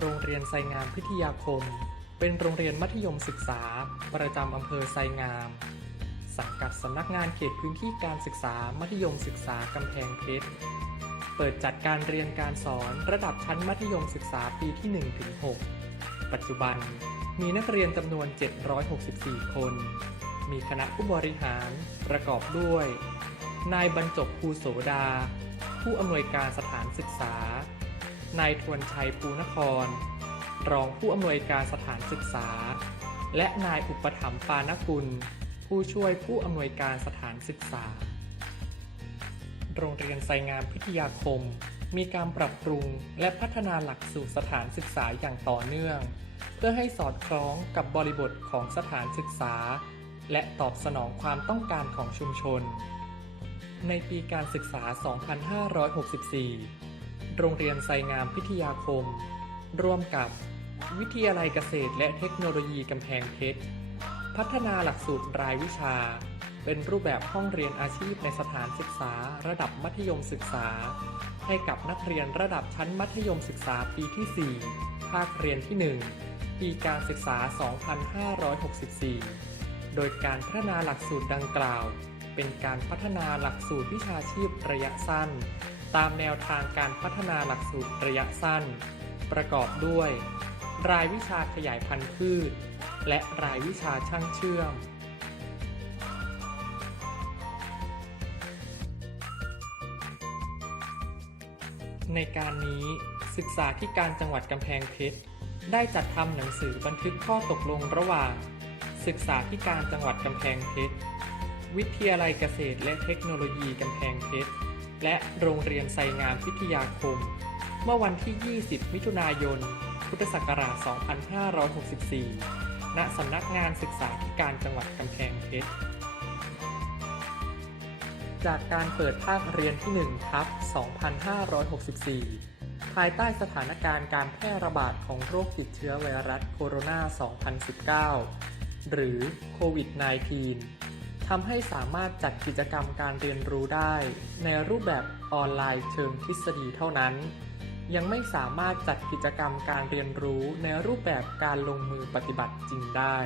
โรงเรียนไซงามพิทยาคม เป็นโรงเรียนมัธยมศึกษา ประจำอำเภอไซงาม สังกัดสำนักงานเขตพื้นที่การศึกษามัธยมศึกษากำแพงเพชร เปิดจัดการเรียนการสอนระดับชั้นมัธยมศึกษาปีที่1-6ปัจจุบันมีนักเรียนจำนวน 764 คน มีคณะผู้บริหารประกอบด้วย นายบรรจบภูโสดา ผู้อำนวยการสถานศึกษา นายทวนชัยภูนคร รองผู้อำนวยการสถานศึกษา และนายอุปถัมภ์ปานกุล ผู้ช่วยผู้อำนวยการสถานศึกษา โรงเรียนไซงามพิทยาคม มีการปรับปรุงและพัฒนาหลักสูตรสถานศึกษาอย่างต่อเนื่อง เพื่อให้สอดคล้องกับบริบทของสถานศึกษา และตอบสนองความต้องการของชุมชน ในปีการศึกษา 2564 โรงเรียนไซงามพิทยาคม ร่วมกับ วิทยาลัยเกษตรและเทคโนโลยีกำแพงเพชร พัฒนาหลักสูตรรายวิชา เป็นรูปแบบห้องเรียนอาชีพในสถานศึกษาระดับมัธยมศึกษา ให้กับนักเรียนระดับชั้นมัธยมศึกษาปีที่ 4 ภาคเรียนที่ 1 ปีการศึกษา 2564 โดยการพัฒนาหลักสูตรดังกล่าว เป็นการพัฒนาหลักสูตรวิชาชีพระยะสั้น ตามแนวทางการพัฒนาหลักสูตรระยะสั้น ประกอบด้วย รายวิชาขยายพันธุ์พืช และรายวิชาช่างเชื่อม ในการนี้ศึกษาที่การจังหวัดกำแพงเพชร ได้จัดทำหนังสือบันทึกข้อตกลงระหว่าง ศึกษาที่การจังหวัดกำแพงเพชร วิทยาลัยเกษตรและเทคโนโลยีกำแพงเพชร และโรงเรียนไซงามพิทยาคม เมื่อวันที่ 20 มิถุนายน พุทธศักราช 2564 ณ สำนักงานศึกษาธิการจังหวัดกำแพงเพชร จากการเปิดภาคเรียนที่ 1 ทับ 2564ภายใต้สถานการณ์การแพร่ระบาดของโรคติดเชื้อไวรัสโคโรนา 2019 หรือโควิด -19 ทำให้สามารถจัดกิจกรรมการเรียนรู้ได้ ในรูปแบบออนไลน์เชิงทฤษฎีเท่านั้น ยังไม่สามารถจัดกิจกรรมการเรียนรู้ในรูปแบบการลงมือปฏิบัติจริงได้